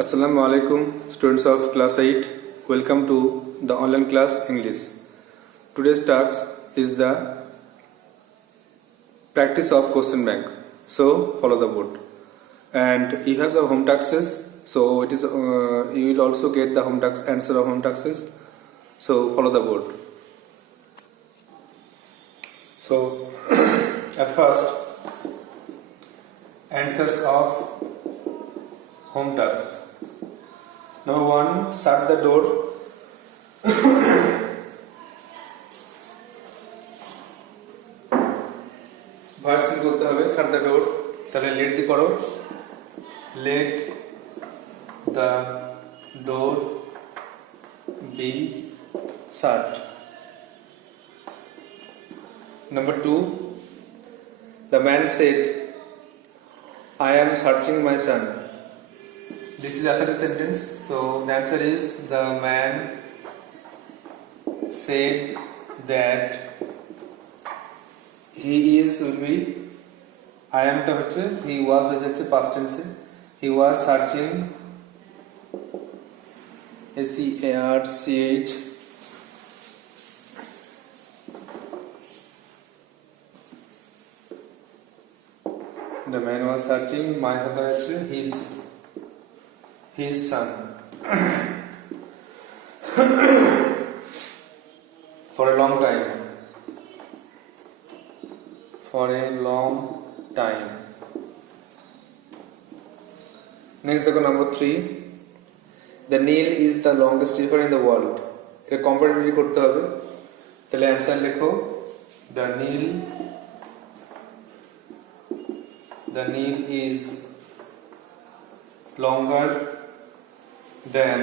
Assalamu alaikum, students of class 8. Welcome to the online class English. Today's task is the practice of question bank. So follow the board. And you have the home taxes. So it is you will also get the home tax answer of home taxes. So follow the board. So at first, answers of home tax. Number 1, shut the door. Version করতে হবে shut the door, তাহলে let দি করো, let the door be shut. Number 2, the man said, I am searching my son. This is affirmative sentence. So the answer is the man said that he is will be I am টা হচ্ছে he was হয়ে যাচ্ছে past tense A he was searching SEARCH the man was searching my হবে হচ্ছে his son for a long time. Next দেখো number 3, the Nile is the longest river in the world. এটা comparative করতে হবে, তাহলে answer লেখো the Nile is longer than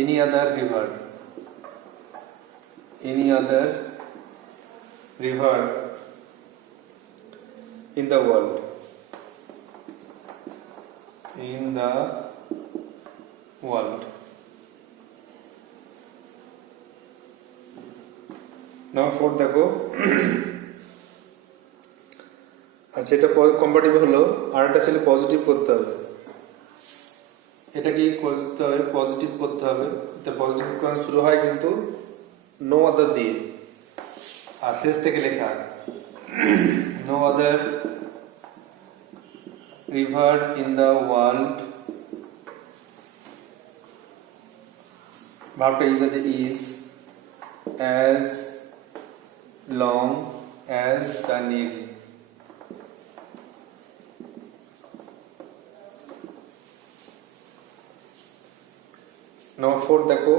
any other river in the world. Now 4 দেখো আচ্ছা এটা comparative হলো, আর একটা ছিল পজিটিভ করতে হবে। এটা কি করতে হবে? পজিটিভ করতে হবে। এটা পজিটিভ কোন শুরু হয় কিন্তু নো আদার দিয়ে, আর শেষ থেকে লেখা no other river in the world, ভাবটা ইজ আছে is as long as the Nile. Number 4 দেখো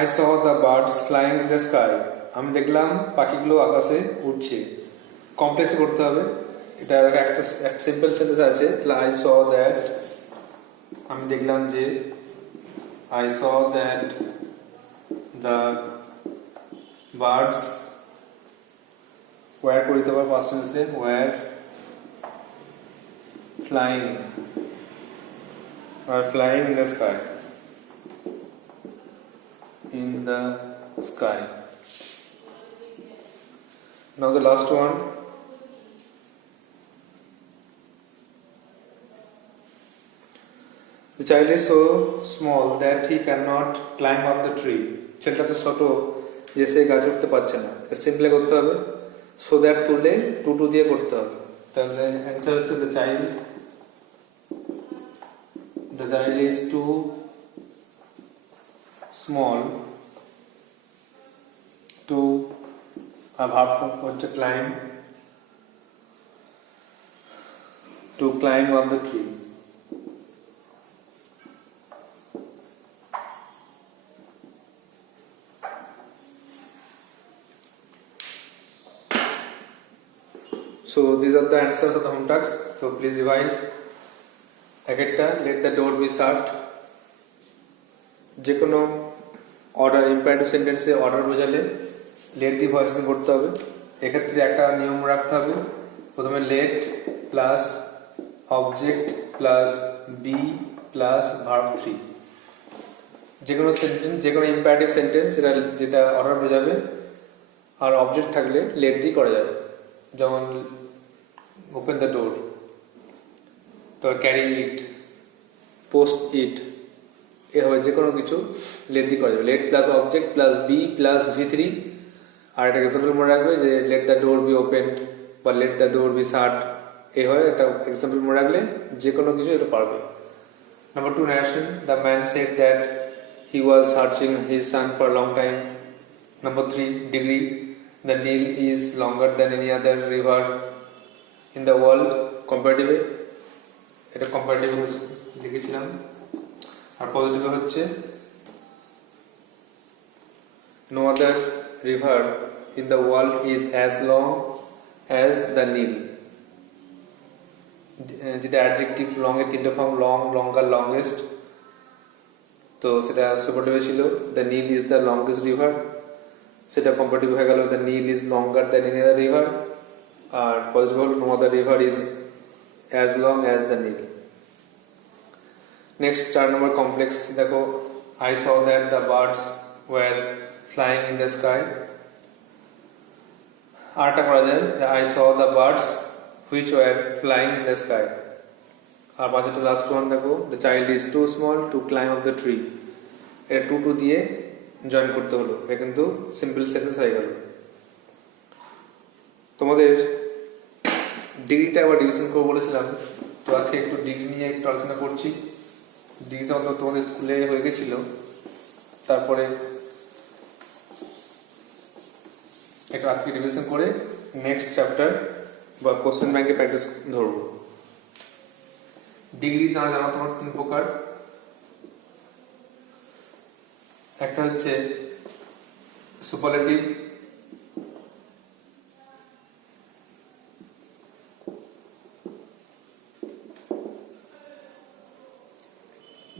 I saw the birds flying in the sky. আমি দেখলাম পাখিগুলো আকাশে উড়ছে। কমপ্লেক্স করতে হবে, এটা একটা সিম্পল সেন্টেন্স আছে, তাহলে I saw that, আমি দেখলাম যে I saw that the birds were করতে হবে past tense A were flying in the sky. Now the last one, the child is so small that he cannot climb up the tree. ছেলেটা তো ছোট যে সে গাছ উঠতে পারছে না। সিম্পলি করতে হবে, so that তুলে টু দিয়ে করতে হবে, তাহলে অ্যান্সার হচ্ছে the child is too small to verb হচ্ছে climb on the tree. So these are the answers of the home task. So please revise. একটা let the door be shut, যে কোনো অর্ডার ইম্পারেটিভ সেন্টেন্সে order বোঝালে let দি voice করতে হবে। এক্ষেত্রে একটা নিয়ম রাখতে হবে, প্রথমে let plus object plus be plus verb 3, যে কোনো সেন্টেন্স, যে কোনো ইম্পারেটিভ সেন্টেন্স যেটা অর্ডার বোঝাবে আর অবজেক্ট থাকলে লেট দিয়ে করা যাবে, যেমন ওপেন দ্য ডোর, তো ক্যারি ইট, পোস্ট ইট, এভাবে যে কোনো কিছু লেট দিয়ে করা যাবে। Let plus object plus be plus V3। আর একটা এক্সাম্পল মনে রাখবে যে let the door be open বা let the door be shut, এভাবে একটা এক্সাম্পল মনে রাখলে যে কোনো কিছু এটা পারবে। Number 2 narration. The man said that he was searching his son for a long time. Number 3 degree. The Nile is longer than any other river in the world. Comparative, এটা comparative লিখেছিলাম। আর positive হচ্ছে no other river in the world is as long as the Nile. যেটা adjective long এর তিনটা form, long, লঙ্গার, longest, তো সেটা সুপারটিভে ছিল the Nile is the longest river, সেটা কম্পারেটিভ হয়ে গেল the Nile is longer than any other river. আর পজিটিভ হল no other river is as long as the Nile. Next 4 number complex দেখো, I saw that the birds were flying in the sky. আরটা করা যায় I saw the birds which were flying in the sky. আর পাঁচটা last one দেখো, the child is too small to climb up the tree. এটা two দিয়ে join করতে হলো, এটা কিন্তু সিম্পল সেন্টেন্স হয়ে গেল। তোমাদের ডিগ্রিটা আবার ডিভিশন করে বলেছিলাম, তো আজকে একটু ডিগ্রি নিয়ে একটু আলোচনা করছি। ডিগ্রিটা অন্তত তোমাদের স্কুলে হয়ে গেছিল, তারপরে একটু আজকে ডিভিশন করে নেক্সট চ্যাপ্টার বা কোশ্চেন ব্যাংকে প্র্যাকটিস ধরবো। ডিগ্রি তোমরা জানো তোমার 3 প্রকার। একটা হচ্ছে সুপারলেটিভ,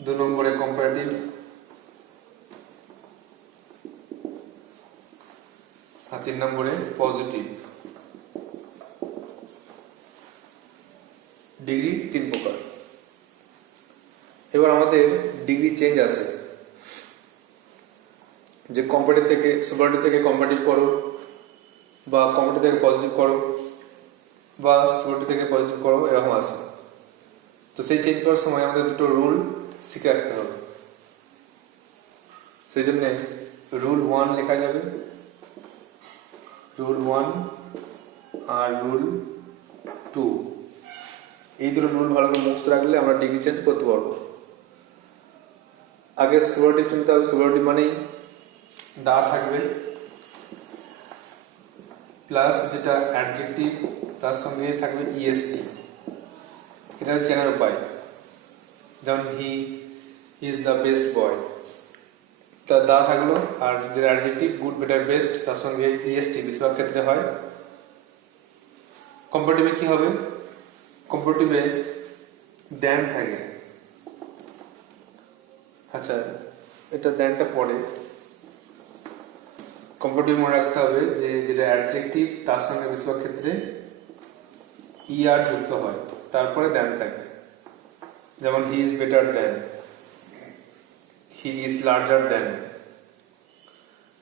দু নম্বরে কম্পারেটিভ, আর 3 নম্বরে পজিটিভ। ডিগ্রি 3 প্রকার। এবার আমাদের ডিগ্রি চেঞ্জ আছে, যে কম্পারেটিভ থেকে সুপারলেটিভ থেকে কম্পারেটিভ করো, বা কম্পারেটিভ থেকে পজিটিভ করো, বা সুপারলেটিভ থেকে পজিটিভ করো, এরকম আছে। তো সেই চেঞ্জ করার সময় আমাদের দুটো রুল শিখে রাখতে হবে। সেই জন্য রুল 1 লেখা যাবে, রুল 1 আর রুল 2। এই দুটো রুল ভালো করে মুখস্থ রাখলে আমরা ডিগ্রি চেঞ্জ করতে পারবো। আগে সুপারলেটিভ চিনতে হবে। সুপারলেটিভ মানেই দা থাকবে প্লাস যেটা অ্যাডজেক্টিভ তার সঙ্গে থাকবে ইএসটি। এটা হচ্ছে চেনার উপায়। যেমন হি ইজ দ্য বেস্ট বয়, তার দা থাকলো, আর যেটা অ্যাডজেক্টিভ গুড, বেটার, বেস্ট, তার সঙ্গে ইএসটি বেশিরভাগ ক্ষেত্রে হয়। কম্পারেটিভে কি হবে? কম্পারেটিভে দ্যান থাকে। আচ্ছা, এটা দ্যানটা পড়ে। কম্পারেটিভ মনে রাখতে হবে যে যেটা অ্যাডজেক্টিভ তার সঙ্গে বেশিরভাগ ক্ষেত্রে ইআর যুক্ত হয়, তারপরে দ্যান থাকে। যেমন হি is better than, he is larger than.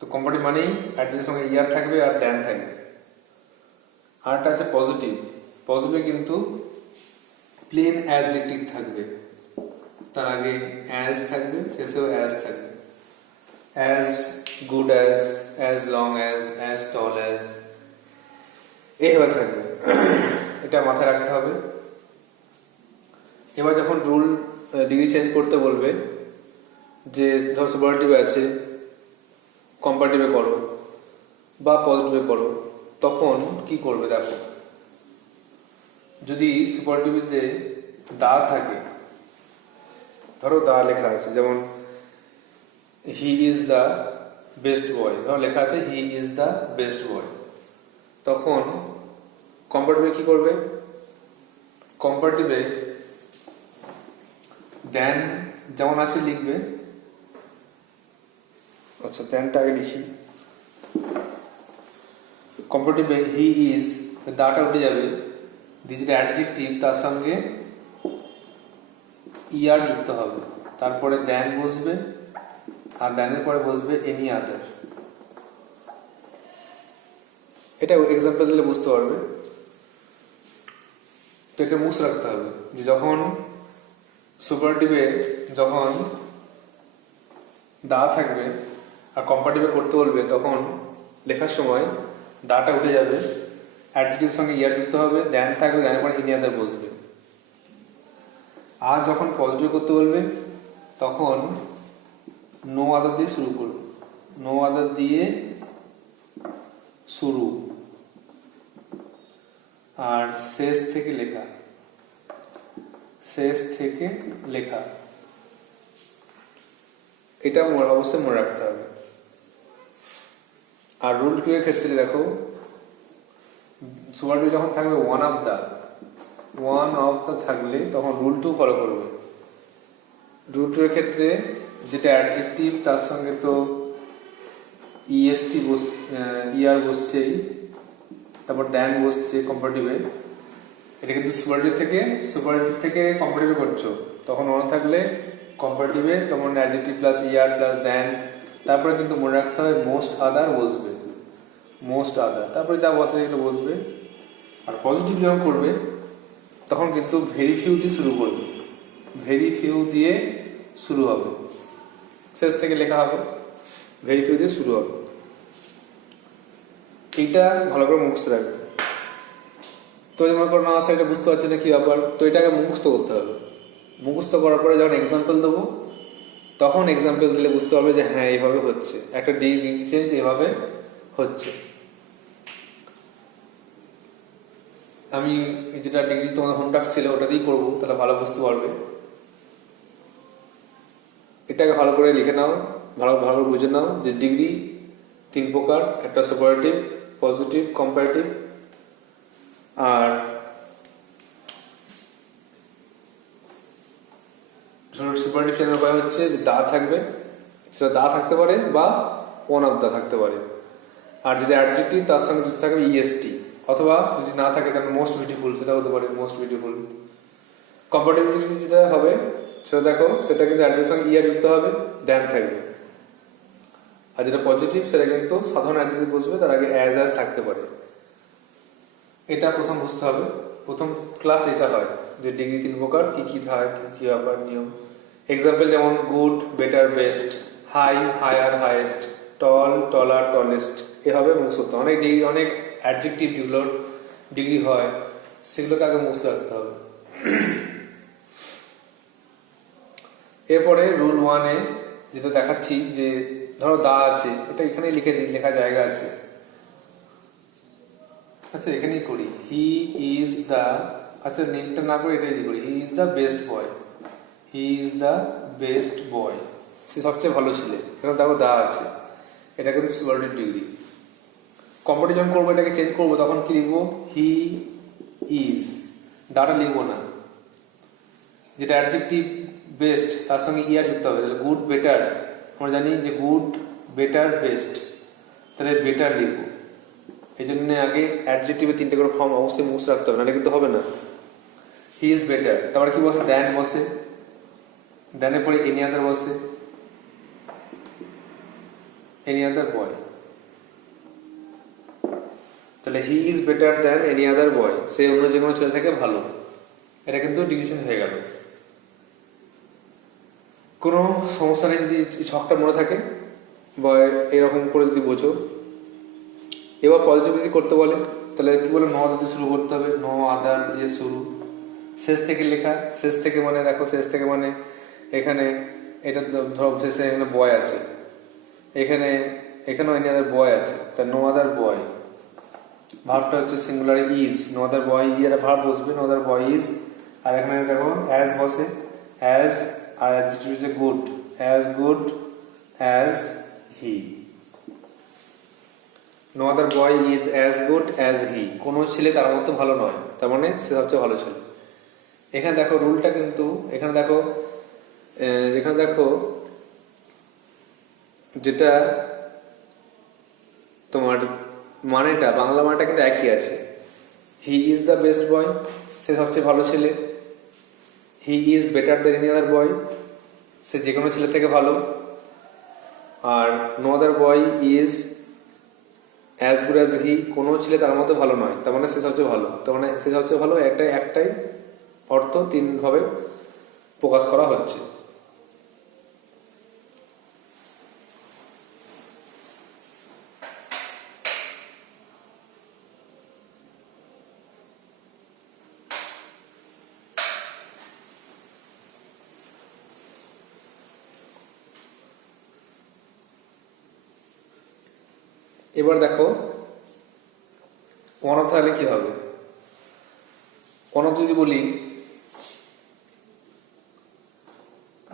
তো কম্পারেটিভ মানেই অ্যাডজেক্টিভের সঙ্গে ইআর থাকবে আর দ্যান থাকবে। আরটা আছে পজিটিভ। পজিটিভে কিন্তু প্লেন অ্যাডজেক্টিভ থাকবে, তার আগে অ্যাজ থাকবে, শেষেও অ্যাজ থাকবে। As good as long as tall as, এইভাবে থাকবে। এটা মাথায় রাখতে হবে। এবার যখন রুল ডিগ্রি চেঞ্জ করতে বলবে, যে ধর সুপারলেটিভে আছে কম্পারেটিভে করো বা পজিটিভে করো, তখন কি করবে দেখো। যদি সুপারলেটিভে দা থাকে, ধরো দা লেখা আছে, যেমন হি ইজ দ্য বেস্ট বয়, ধরো লেখা আছে হি ইজ দ্য বেস্ট বয়, তখন কম্পারেটিভে কি করবে? কম্পারেটিভে দেন যেমন আছে লিখবে। আচ্ছা, দেনটা আগে লিখি। কম্পারেটিভে হি ইজ, দাটা উঠে যাবে, যেটা অ্যাডজেক্টিভ তার সঙ্গে ইআর যুক্ত হবে, তারপরে দেন বসবে, আর দেনের পরে বসবে এনি আদার। এটা এক্সাম্পল দিলে বুঝতে পারবে। তো এটা মুখস্থ রাখতে হবে যে যখন সুপারটিভে যখন দা থাকবে আর কম্পারেটিভে করতে বলবে তখন লেখার সময় দাটা উঠে যাবে, অ্যাডজেক্টিভের সঙ্গে ইয়ার যুক্ত হবে, দেন থাকবে, দেনের পরে ইনি আদার বসবে। আর যখন পজিটিভ করতে বলবে তখন নো আদার দিয়ে শুরু করবে, নো আদার দিয়ে শুরু আর শেষ থেকে লেখা, শেষ থেকে লেখা। এটা অবশ্যই মনে রাখতে হবে। আর রুল 2 এর ক্ষেত্রে দেখো সুপারটিভ যখন থাকবে ওয়ান অফ দ্য থাকলে তখন রুল 2 ফলো করবে। রুল 2 এর ক্ষেত্রে যেটা অ্যাডজেক্টিভ তার সঙ্গে তো ইএসটি ইআর বসছেই, তারপর দ্যান বসছে কম্পারেটিভে। এটা কিন্তু সুপারটিভ থেকে কম্পারেটিভে করছো, তখন ওয়ান থাকলে কম্পারেটিভে তখন adjective plus ER plus than, তারপরে কিন্তু মনে রাখতে হবে মোস্ট আদার বসবে, মোস্ট আদার, তারপরে যা বসে এগুলো বসবে। আর পজিটিভ যখন করবে তখন কিন্তু ভেরি ফিউ দিয়ে শুরু করবে, ভেরি ফিউ দিয়ে শুরু হবে, শেষ থেকে লেখা হবে, ভেরি ফিউ দিয়ে শুরু হবে। এইটা ভালো করে মুখস্থ রাখবে। তো মনে করো না আসা এটা বুঝতে পারছি না কি ব্যাপার, তো এটাকে মুখস্থ করতে হবে। মুখস্থ করার পরে যখন এক্সাম্পল দেবো তখন এক্সাম্পল দিলে বুঝতে পারবে যে হ্যাঁ এইভাবে হচ্ছে, একটা ডিগ্রি চেঞ্জ এভাবে হচ্ছে। আমি যেটা ডিগ্রি তোমাদের হোম টাস্ক ছিল ওটা দিয়েই করবো, তাহলে ভালো বুঝতে পারবে। এটাকে ভালো করে লিখে নাও, ভালো করে বুঝে নাও যে ডিগ্রি 3 প্রকার, একটা সুপারটিভ, পজিটিভ, কম্পারেটিভ। আর সুপারটিভ চেনার উপায় হচ্ছে যে দা থাকবে, সেটা দা থাকতে পারে বা ওয়ান অফ দা থাকতে পারে। আর যেটা অ্যাডজেক্টিভ তার সঙ্গে যদি থাকবে ইএসটি, অথবা যদি না থাকে তাহলে মোস্ট বিউটিফুল, সেটা হতে পারে মোস্ট বিউটিফুল। কম্পারেটিভ যেটা হবে সেটা দেখো, সেটা কিন্তু অ্যাডজেক্টিভের সঙ্গে ইয়ার যুক্ত হবে, দেন থাকবে। আর যেটা পজিটিভ সেটা কিন্তু সাধারণ অ্যাডজেক্টিভ বসবে, তার আগে অ্যাজ থাকতে পারে। এটা প্রথম বুঝতে হবে, প্রথম ক্লাস এটা হয় যে ডিগ্রি 3 প্রকার, কি কি থাকে, কি কি ব্যাপার নিয়ম। এক্সাম্পল যেমন good, better, best, high, higher, highest, tall, taller, tallest, এভাবে মুখস্থ। অনেক ডিগ্রি, অনেক অ্যাডজেক্টিভ যেগুলোর ডিগ্রি হয় সেগুলোকে আগে মুখস্থ রাখতে হবে। এরপরে রুল 1-এ যেটা দেখাচ্ছি যে ধরো দা আছে, এটা এখানেই লিখে দিই, লেখা জায়গা আছে। আচ্ছা এখানেই করি, হি ইজ দ্য, আচ্ছা নেমটা না করে এটাই দিয়ে করি, he is the best boy, he is the best boy, সে সবচেয়ে ভালো ছেলে। এখানে দেখো দা আছে, এটা কিন্তু সুপারটিভ ডিগ্রি। কম্পারেটিভ যখন করবো এটাকে চেঞ্জ করবো তখন কি লিখবো, হি ইজ, দাটা লিখবো না। যেটা অ্যাডজেক্টিভ বেস্ট তার সঙ্গে ইয়ার যুক্ত হবে, তাহলে গুড, বেটার, আমরা জানি যে গুড, বেটার, বেস্ট, তাহলে বেটার লিখবো। এই জন্য আগে অ্যাডজেক্টিভে 3টে করে ফর্ম অবশ্যই মুখস্থ রাখতে হবে, নাহলে কিন্তু হবে না। হি ইজ বেটার, তারপরে কি বসে, দ্যান বসে, দ্যানের পরে এনি আদার বসে, এনি আদার বয়। তাহলে he is better than any other boy, সে অন্য যে কোনো ছেলে থেকে ভালো। এটা কিন্তু ডিভিশন হয়ে গেল। কোনো সমস্যা নেই যদি ছকটা মনে থাকে বা এরকম করে যদি বোঝো। এবার পজিটিভ যদি করতে বলে তাহলে কি বলে, নো আদার দিয়ে শুরু করতে হবে, নো আদার দিয়ে শুরু, শেষ থেকে লেখা। শেষ থেকে মানে দেখো, শেষ থেকে মানে এখানে এটা ধরো শেষে এখানে বয় আছে, এখানেও এনি আদার বয় আছে, তা নো আদার বয়। ভার্বটা হচ্ছে সিঙ্গুলার ইজ, নো আদার বয়, ই একটা ভার্ব বসবে, নো আদার বয় ইজ। আর এখানে দেখো অ্যাজ বসে, অ্যাজ, আর অ্যাডজেক্টিভ হচ্ছে good, as he. No other boy is as good as he, কোনো ছেলে তার মতো ভালো নয়, তার মানে সে সবচেয়ে ভালো ছেলে। এখানে দেখো রুলটা কিন্তু, এখানে দেখো যেটা তোমার মানেটা, বাংলা মানেটা কিন্তু একই আছে। He is the best boy, সে সবচেয়ে ভালো ছেলে। He is better than any other boy, সে যে কোনো ছেলে থেকে ভালো। আর no other boy is as good as he, কোনো ছেলে তার মতো ভালো নয়, তার মানে সে সবচেয়ে ভালো, তার মানে সে সবচেয়ে ভালো, একটাই অর্থ 3 ভাবে প্রকাশ করা হচ্ছে। এবার দেখো ওয়ান অফ তাহলে কি হবে? ওয়ান অফ যদি বলি,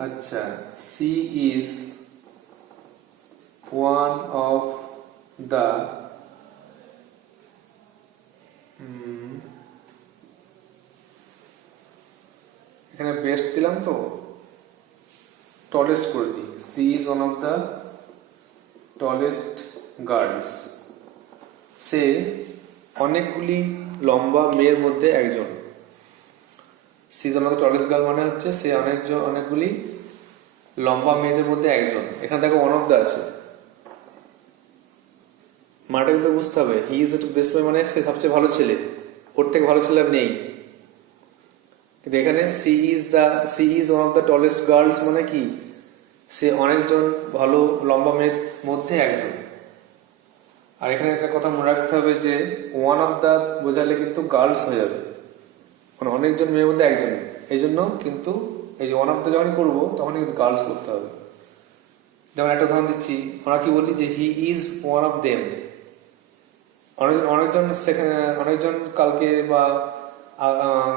আচ্ছা, she is one of the এখানে বেস্ট দিলাম তো, টলেস্ট করে দিই, she is one of the tallest girls, সে অনেকগুলি লম্বা মেয়ের মধ্যে একজন। She is one of the tallest girl মানে হচ্ছে সে অনেকগুলি লম্বা মেয়েদের মধ্যে একজন। এখানে দেখো ওয়ান অফ দ্য আছে, মাটা কিন্তু বুঝতে হবে, হি ইজ দ্য বেস্ট বয় মানে সে সবচেয়ে ভালো ছেলে, ওর থেকে ভালো ছেলে আর নেই। কিন্তু এখানে she is one of the tallest girls মানে কি, সে অনেকজন ভালো লম্বা মেয়ের মধ্যে একজন। আর এখানে একটা কথা মনে রাখতে হবে যে ওয়ান অফ দ্য বোঝালে কিন্তু গার্লস হয়ে যাবে, মানে অনেকজন মেয়ের মধ্যে একজন। এই জন্য কিন্তু এই যে ওয়ান অফ দ্য যখনই করবো তখনই কিন্তু গার্লস করতে হবে। যেমন একটা উদাহরণ দিচ্ছি, আমরা কি বলি যে he is one of them, অনেকজন কালকে বা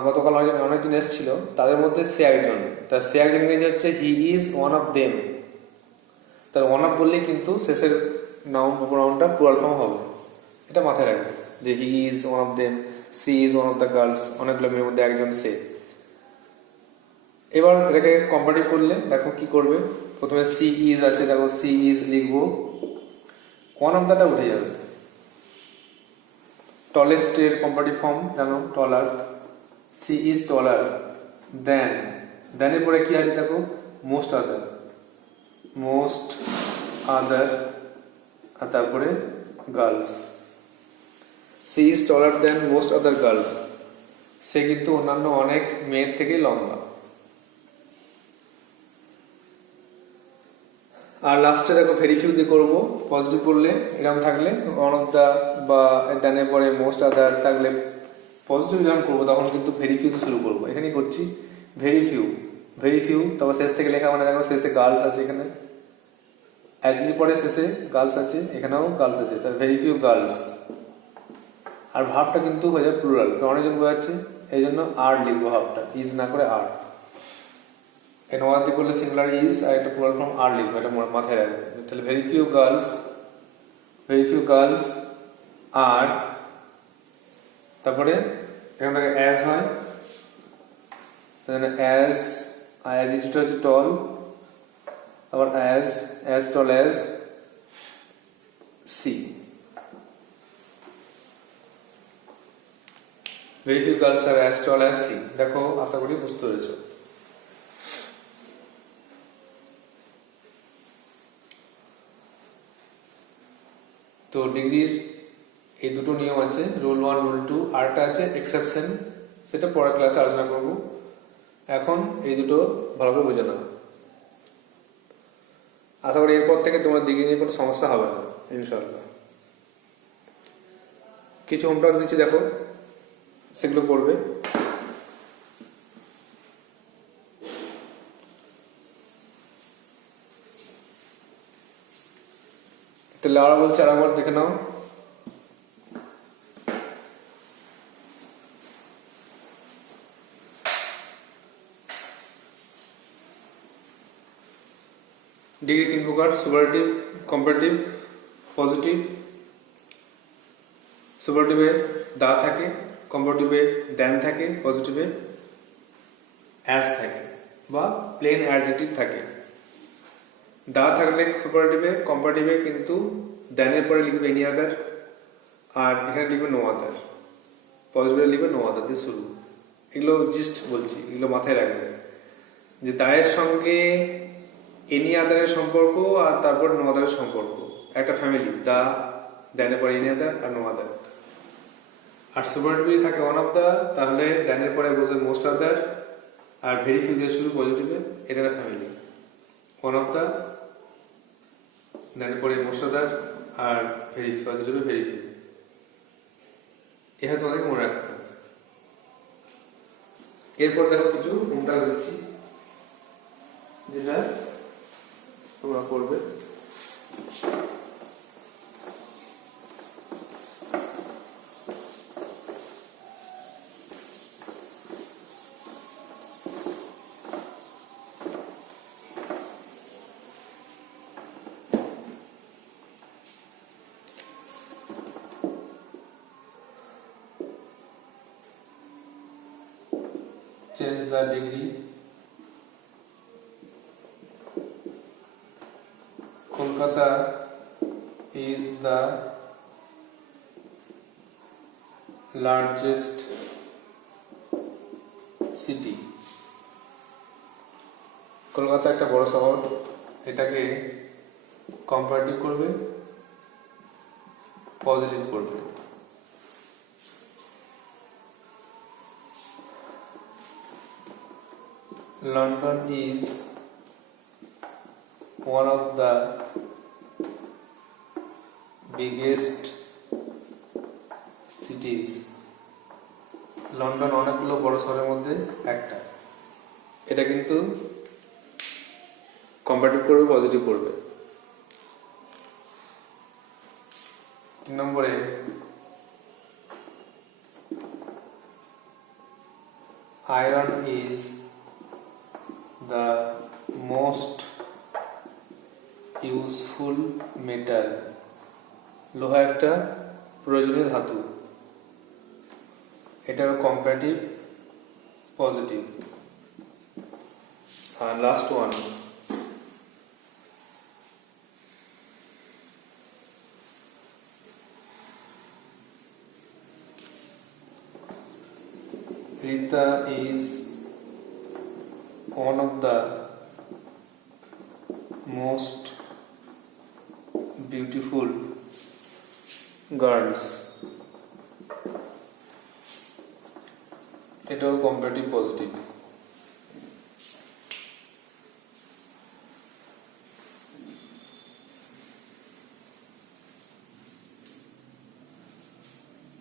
গতকাল অনেকজন এসেছিল, তাদের মধ্যে সে একজন, তা সে একজন ইংরেজি হচ্ছে হি ইজ ওয়ান অফ দেম। তার ওয়ান অফ বললেই কিন্তু শেষের নাউনটা প্লুরাল ফর্ম হবে, এটা মাথায় রাখবে যে he is one of them, she is one of the girls, অনেকগুলো মেয়ের মধ্যে একজন সে। এবার এটাকে কম্পারেটিভ করলে দেখো কি করবে, প্রথমে সি ইজ আছে, দেখো সি ইজ লিখবো, ওয়ান অফ দ্যাটা উঠে যাবে, টলেস্ট এর কম্পারেটিভ ফর্ম জানো টলার, সি ইজ টলার দেন, দেনের পরে কি আছে দেখো মোস্ট আদার, আর তারপরে girls, she is taller than most other girls, সে কিন্তু অন্যান্য অনেক মেয়ের থেকে লম্বা। আর লাস্টে দেখো ভেরি ফিউ দিয়ে করবো, পজিটিভ করলে এরকম থাকলে ওয়ান অফ দ্য বা দেনের পরে মোস্ট আদার থাকলে পজিটিভ যখন করবো তখন কিন্তু ভেরি ফিউ শুরু করবো। এখানেই করছি ভেরি ফিউ, তারপর শেষ থেকে লেখা মানে দেখো শেষে গার্লস আছে, এখানে অ্যাজ পরে শেষে গার্লস আছে, এখানেও গার্লস আছে, তার ভেরি ফিউ গার্লস। আর ভাবটা কিন্তু হয়ে যাবে প্লুরাল, অনেকজন বোঝাচ্ছে এই জন্য আর লিখবো, ভাবটা ইজ না করে আর। ওয়ান দিয়ে করলে সিঙ্গুলার ইজ আর একটা প্লুরাল ফর্ম আর লিখবো, এটা মাথায় রাখবে। তাহলে ভেরি ফিউ গার্লস আর, তারপরে এখান থেকে অ্যাজ হয়, তাহলে অ্যাজ যেটা হচ্ছে টল, আবার as tall as she, very few girls are as tall as she. দেখো আশা করি বুঝতে পেরেছো। তো ডিগ্রির এই দুটো নিয়ম আছে, রুল 1 রুল 2, আরটা আছে এক্সেপশন, সেটা পরের ক্লাসে আলোচনা করব। এখন এই দুটো ভালোভাবে বোঝা নাও, আশা করি এরপর থেকে তোমার ডিগ্রি নিয়ে কোনো সমস্যা হবে না ইনশাআল্লাহ। কিছু হোমওয়ার্ক দিচ্ছি দেখো, সেগুলো করবে। তাহলে আবার বলছি, আরেকবার দেখে নাও। ডিগ্রি 3 প্রকার, সুপারলেটিভ, কম্পারেটিভ, পজিটিভ। সুপারলেটিভে দা থাকে, কম্পারেটিভে দেন থাকে, পজিটিভে অ্যাজ থাকে বা প্লেন অ্যাডজেক্টিভ থাকে। দা থাকলে সুপারলেটিভে, কম্পারেটিভে কিন্তু দেনের পরে লিখবে এনি আদার, আর এখানে লিখবে নো আদার, পজিটিভে লিখবে নো আদার দিয়ে শুরু। এগুলো জাস্ট বলছি, এগুলো মাথায় রাখবে যে দায়ের সঙ্গে এনি আদারের সম্পর্ক আর তারপর নো আদারের সম্পর্ক, একটা ফ্যামিলি, দা দেনের পরে এনি আদার আর নো আদার। আর সুপারলেটিভ থাকে ওয়ান অফ দা, তাহলে দেনের পরে বসে মোস্ট আদার আর ভেরি ফিউ দিয়ে শুরু পজিটিভে, এটা একটা ফ্যামিলি। ওয়ান অফ দা দেনের পরে মোস্ট আদার আর ভেরি পজিটিভে ভেরি ফিউ, এটা তোমাদেরকে মনে রাখতে হবে। এরপর দেখো কিছু হোমটাস্ক দিচ্ছি যেটা তোমরা করবে। Change the degree. Kolkata is the largest city. Kolkata একটা বড় শহর, এটাকে কম্পারেটিভ করবে, পজিটিভ করবে। London is one of the biggest cities. London অনেকগুলো বড় শহরের মধ্যে একটা, এটা কিন্তু কম্পারেটিভ করবে, পজিটিভ করবে। 3 নম্বরে iron is the most useful metal. লোহা একটা প্রয়োজনীয় ধাতু, এটার কম্পারেটিভ পজিটিভ। আর last one, Rita is one of the most beautiful girls. এটাও কম্পারেটিভ পজিটিভ।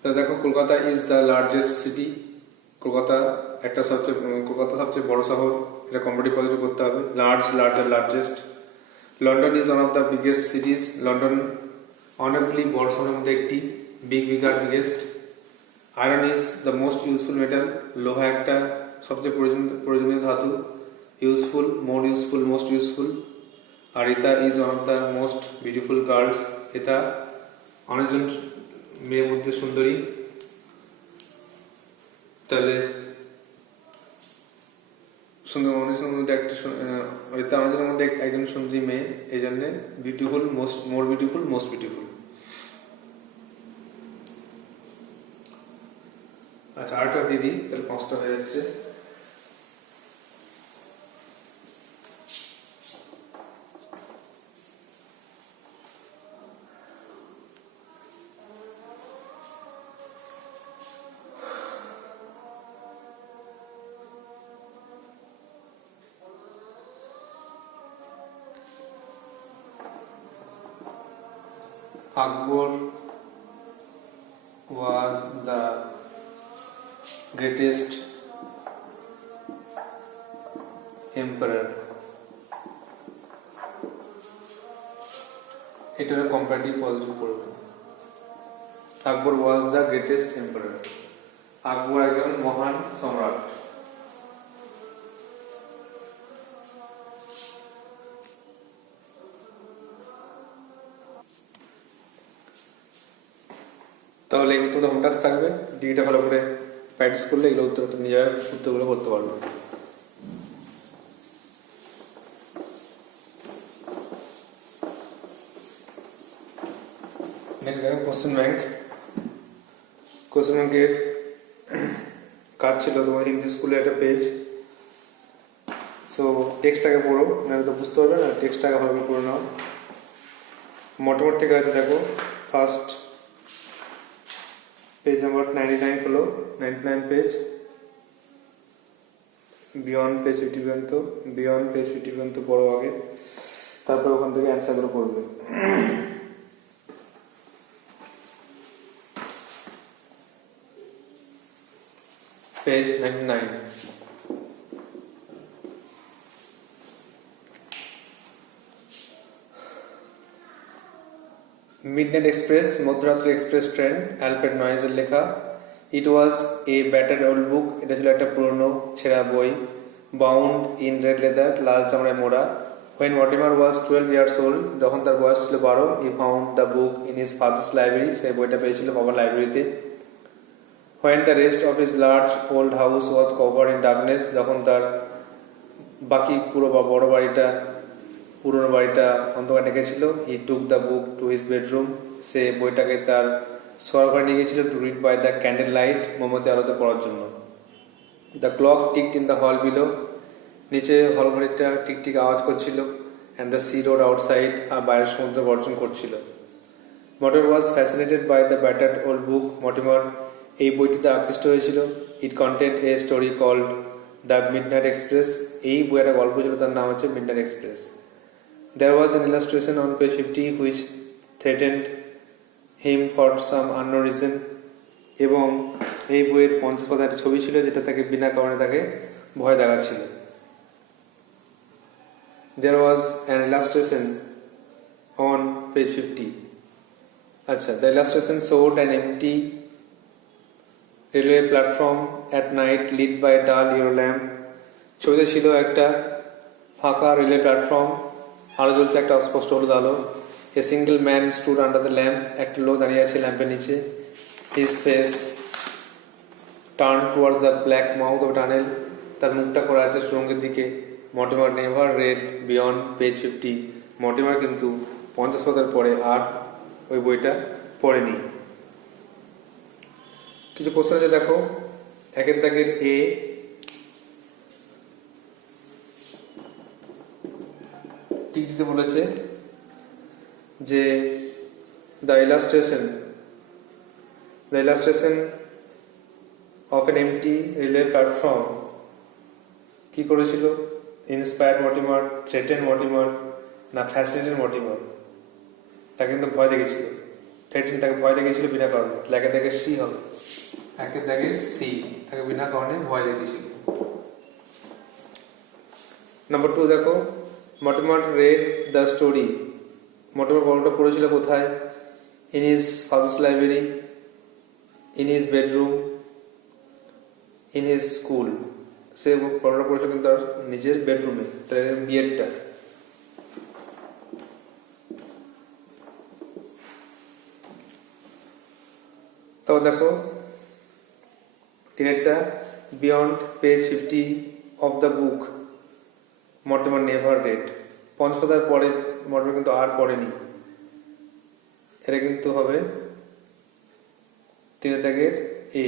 তো দেখো, Kolkata is the largest city. Kolkata সবচেয়ে বড় শহর, এটা কম্পারেটিভ পজিটিভ করতে হবে। Largest. London is one of the biggest cities. London অনেকগুলি বড় শহরের মধ্যে একটি, bigger biggest. Iron is the most useful metal. লোহা একটা সবচেয়ে প্রয়োজনীয় ধাতু। Useful, more useful, most useful. আর Rita is one of the most beautiful girls. Rita অনেকজন মেয়ের মধ্যে সুন্দরী। তাহলে অনেকজনের মধ্যে একজন সুন্দরী মেয়ে, এই জন্য beautiful, more beautiful, most beautiful. আচ্ছা, আরেকটা দিদি, তাহলে 5টা হয়ে যাচ্ছে। Akbar was the greatest emperor. এটার কম্পারেটিভ পজিটিভ করবে। আকবর ওয়াজ দ্য গ্রেটেস্ট এম্পারার। আকবর একজন মহান সম্রাট। তাহলে এগুলো তোমরা হোমটাস্ক থাকবে, ডিগ্রিটা ভালো করে প্র্যাকটিস করলে এগুলো নিজের উত্তরগুলো করতে পারবে। নেক্সট দেখো কোশ্চেন ব্যাংকের কাজ ছিল তোমার হিন্দি স্কুলে একটা পেজ। সো টেক্সটটাকে পড়ো, নাহলে তো বুঝতে পারবে না। টেক্সটটাকে ভালো করে পড়ে নাও। মোটামুটি থেকে আছে দেখো, ফার্স্ট পেজ নাম্বার 99 হলো 99 পেজ, বিয়ন্ড পেজ 50 পর্যন্ত, বিয়ন্ড পেজ 50 পর্যন্ত পড়ো আগে, তারপর ওখান থেকে অ্যান্সারগুলো করবে। পেজ 99। মিডনাইট এক্সপ্রেস, মধ্যরাত্রি এক্সপ্রেস ট্রেন, অ্যালফ্রেড নয়েজের লেখা। It was A battered old বুক, এটা ছিল একটা পুরনো ছেঁড়া বই। বাউন্ড ইন রেড লেদার, লাল চামড়ায় মোড়া। When Mortimer was 12 years old, যখন তার বয়স ছিল 12, he found the book in his father's library, সেই বইটা পেয়েছিল বাবার লাইব্রেরিতে। When the rest of his large old house was covered in darkness, যখন তার বাকি পুরো বা বড় বাড়িটা, পুরনো বাড়িটা অন্ধকার ডেকেছিল। He took the book to his bedroom, সে বইটাকে তার শোয়ার ঘরে নিয়ে গেছিল। To read by the candle light, মোমবাতি আলোতে পড়ার জন্য। The clock ticked in the hall below, নিচে হল ঘড়িটা টিকটিক আওয়াজ করছিল। And the sea roared outside, আর বাইরের সমুদ্র গর্জন করছিল। Mortimer was fascinated by the battered old book, Mortimer এই বইটিতে আকৃষ্ট হয়েছিল। It contained a story called the midnight express, এই বইয়ের গল্প ছিল, তার নাম হচ্ছে midnight express. There was an illustration on page 50 which threatened him for some unknown reason, এবং এই বইয়ের 50 পাতার একটা ছবি ছিল যেটা তাকে বিনা কারণে তাকে ভয় দেখাচ্ছিল। There was an illustration on page 50. আচ্ছা, the illustration showed an empty railway platform at night lit by a dull yellow lamp. ছবিতে ছিল একটা ফাঁকা রেলওয়ে প্ল্যাটফর্ম, আলো জ্বলছে একটা অস্পষ্ট হলুদ আলো। A single man stood under the lamp, একটা লোক দাঁড়িয়ে আছে ল্যাম্পের নিচে। His face turn towards the black mouth of tunnel, তার মুখটা করা আছে সুড়ঙ্গের দিকে। Mortimer never red beyond page 50, Mortimer কিন্তু 50 পাতার পরে আর ওই বইটা পড়েনি। কিছু কোশ্চেন আছে দেখো, একের দাগের এ, টিক দিতে বলেছে যে the illustration of an empty railway platform কি করেছিল? ইন্সপায়ার মর্টিমার, থ্রেটেন মর্টিমার, না ফ্যাসিনেটেড মর্টিমার? তাকে কিন্তু ভয় দেখেছিল। থ্রেটেন তাকে ভয় দেখেছিল বিনা কারণে, একের দাগের সি হবে, একের দাগের সি, তাকে বিনা কারণে ভয় দেখেছিল। নাম্বার 2 দেখো, Mortimer read the story, Mortimer গল্পটা পড়েছিল কোথায়? In his father's library, in his bedroom, in his school. সে গল্পটা পড়েছিল কিন্তু তার নিজের বেডরুমে, তার বিয়েরটা। তাও দেখো তিনেরটা, beyond page 50 of the book Mortimer never read, 50 পাতার পরে মর্টিমার কিন্তু আর পড়েনি। এটা কিন্তু হবে 3 দাগের এ।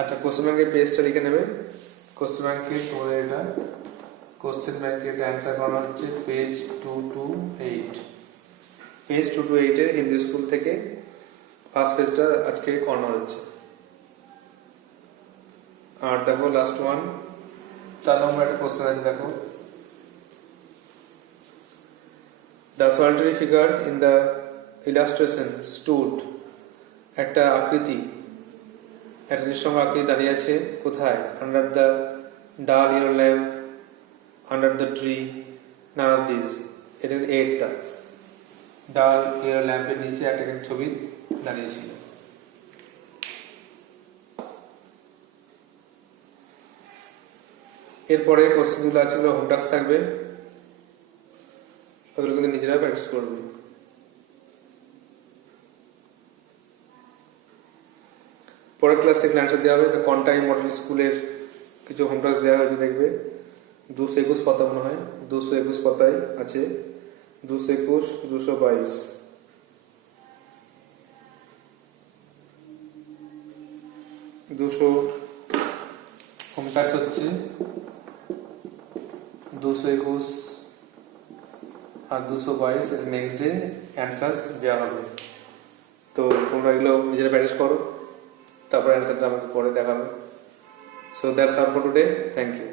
আচ্ছা, কোশ্চেন ব্যাংকের পেজটা লিখে নেবে। কোশ্চেন ব্যাংকে তোমাদের এটা কোশ্চেন ব্যাংকের অ্যান্সার করানো হচ্ছে পেজ 228, পেজ 228 এর হিন্দি স্কুল থেকে ফার্স্ট পেজটা আজকে করানো হচ্ছে। আর দেখো লাস্ট ওয়ান, 4 নম্বর একটা কোশ্চেন আছে দেখো, the solitary figure in the illustration stood, একটা আকৃতি, একটা নিঃসঙ্গ আকৃতি দাঁড়িয়ে আছে কোথায়? আন্ডার দ্য ডাল yellow lamp, under the tree, none of this. এটা এইটটা, ডাল ইয়েলো ল্যাম্পের নিচে একটা ছবি দাঁড়িয়েছিল। এরপরে কোশ্চেনগুলো আছে, হোম টাস্ক থাকবে, ওগুলো কিন্তু নিজেরা প্র্যাকটিস করবে। পরের ক্লাসে অ্যান্সার দেওয়া হবে। কন্টাই মডেল স্কুলের কিছু হোম টাস্ক দেওয়া হয়েছে, দেখবে 221 পাতা মনে হয়, 221 পাতায় আছে, 221, 222। হোম টাস্ক হচ্ছে 221 আর 222 নেক্সট ডে অ্যান্সার দেওয়া হবে। তো তোমরা এগুলো নিজেরা প্র্যাকটিস করো, তারপর অ্যান্সারটা আমাকে পরে দেখাবে। So that's all for today, thank you.